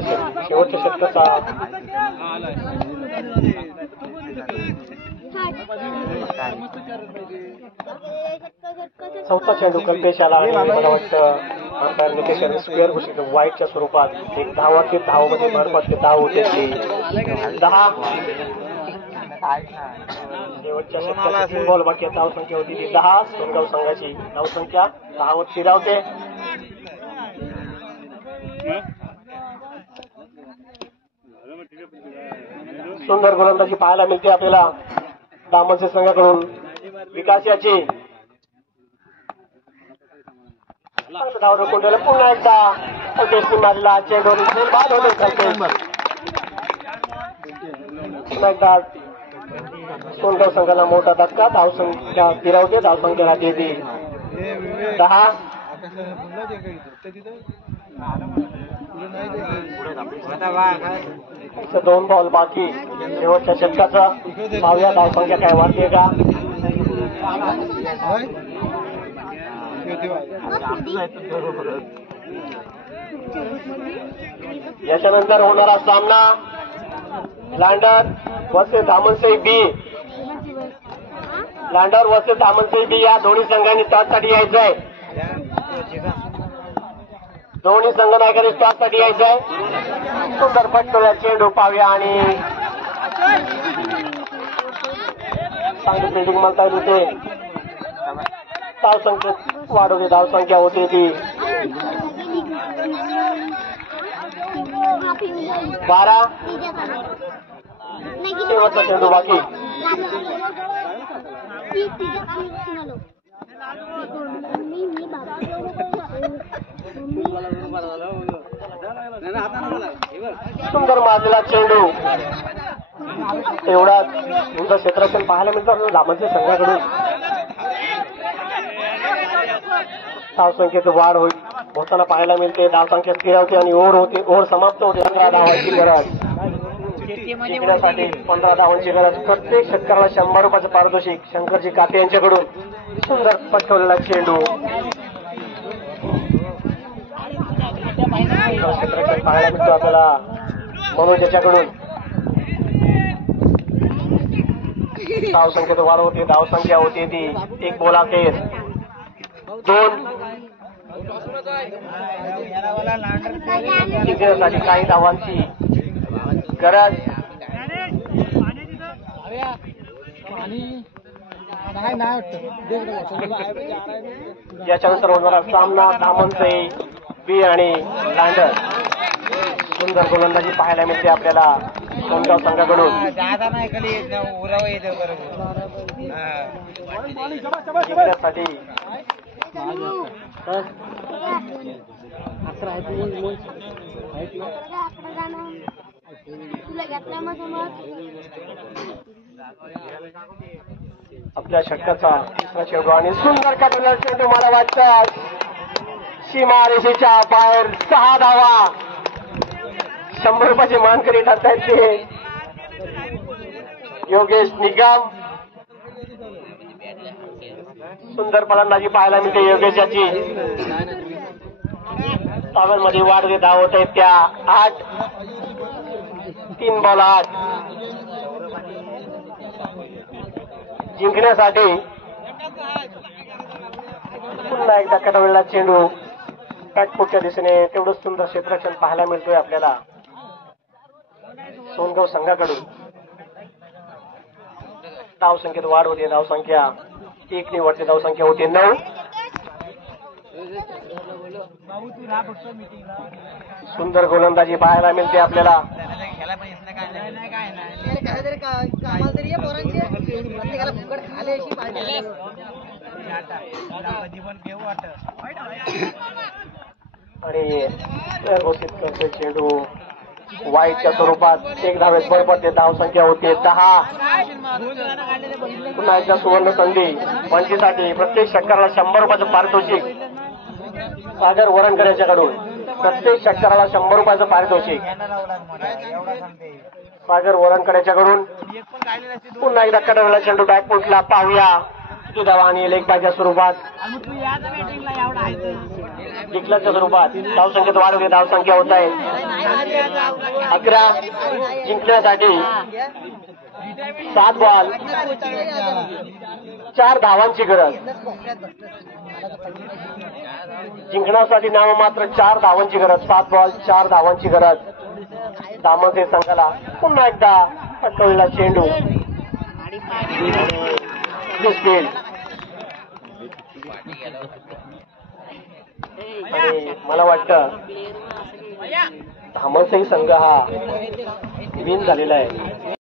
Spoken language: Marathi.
शेवटच्या षटकाचा चौथा चेंडू कल्पेश आला आणि मला वाटतं अंपायर निकेश यांनी स्क्वेअर घोषित वाईटच्या स्वरूपात एक धावातील धावमध्ये भर पडते. धाव होते 10. शेवटच्या षटकाची 3 बॉल बाकी धाव संख्या होती ती 10. सोनगाव संघाची धाव संख्या 10 वर स्थिरावते. सुंदर गोलंदाजी पाहायला मिळते आपल्याला दामनसे संघाकडून. विकास याची धाव रोखून ठेवला. पुन्हा एकदा कल्पेशने मारला चेंडू बाद होते. कल्पेश पुन्हा एकदा सोनगाव संघाला मोठा धक्का. धाव संख्या स्थिरावते. धाव संख्या राहते ती 10. 2 बॉल बाकी शेवटच्या षटकाचा. पाहूया धाव संख्या काय वाढते का. याच्यानंतर होणारा सामना लँडर वर्सेस धामणसई बी. लँडर वर्सेस धामणसई बी या दोन्ही संघांनी टॉससाठी यायचंय. दोन्ही संघ नायकांनी टॉससाठी यायचंय. सुंदर फटकवला चेंडू पाहूया आणि चांगली फिल्डिंग म्हणता येईल ते. धाव संख्या वाढवली. धाव संख्या होती ती 12. शेवटचा चेंडू बाकी. सुंदर मारलेला चेंडू. एवढा तुमचं क्षेत्ररक्षण पाहायला मिळतं दामनसे संघाकडून. धाव संख्येची वाढ होताना पाहायला मिळते. धाव संख्या स्थिरावते आणि ओव्हर होते. ओव्हर समाप्त होते. 15 धावांची गरज. जिंकण्यासाठी 15 धावांची गरज. प्रत्येक षटकाला 100 रुपयाचं पारितोषिक शंकरजी काते यांच्याकडून. सुंदर पटवलेला चेंडू. क्षेत्ररक्षण पाहायला मिळतो आपल्याला मनोज याच्याकडून. धाव संख्येत वाढ होते. धाव संख्या होती ती 1 बॉल अखेर 2. जिंकण्यासाठी काही धावांची गरज. याच्यानंतर होणारा सामना धामणसई बी आणि लँडर. सुंदर गोलंदाजी पाहायला मिळते आपल्याला सोनगाव संघाकडून. जिंकण्यासाठी आपल्या षटकाचा 3रा चेंडू आणि सुंदर कटलेला चेंडू. मला वाटतं सीमारेषेच्या बाहेर 6 धावा. 100 रुपयाचे मानकरी ठरतायत ते योगेश निगम. सुंदर फलंदाजी पाहायला मिळते योगेश याची. मध्ये वाढ धाव होत आहेत त्या 8. 3 बॉल 8. जिंकण्यासाठी पुन्हा एकदा कटवलेला चेंडू. बॅकफुटच्या दिशेने तेवढंच सुंदर क्षेत्ररक्षण पाहायला मिळतोय आपल्याला सोनगाव संघाकडून. धाव संख्येत वाढ होते. धाव संख्या 1 निवडते. धाव संख्या होते 9. सुंदर गोलंदाजी पाहायला मिळते आपल्याला. आणि घोषित करते चेंडू वाईटच्या स्वरूपात 1 धावेत बळ पडते. धाव संख्या होते 10. पुन्हा एकदा सुवर्ण संधी पंचीसाठी प्रत्येक षटकाराला 100 रुपयाचं पारितोषिक सागर वरणकर यांच्याकडून. प्रत्येक षटकाराला 100 रुपयाचं पारितोषिक सागर वरणकर यांच्याकडून. पुन्हा एकदा कटवलेला चेंडू बॅकफुटला. पाहूया किती धावा आणि लेग बायच्या स्वरूपात. जिंकल्याच्या स्वरूपात धावसंख्येत वाढ होते. धावसंख्या होत आहे 11. जिंकण्यासाठी 7 बॉल 4 धावांची गरज. जिंकण्यासाठी नाममात्र 4 धावांची गरज. 7 बॉल 4 धावांची गरज. दामसे संघाला पुन्हा एकदा कळला चेंडू. आणि मला वाटतं धामसे संघ हा विन झालेला आहे.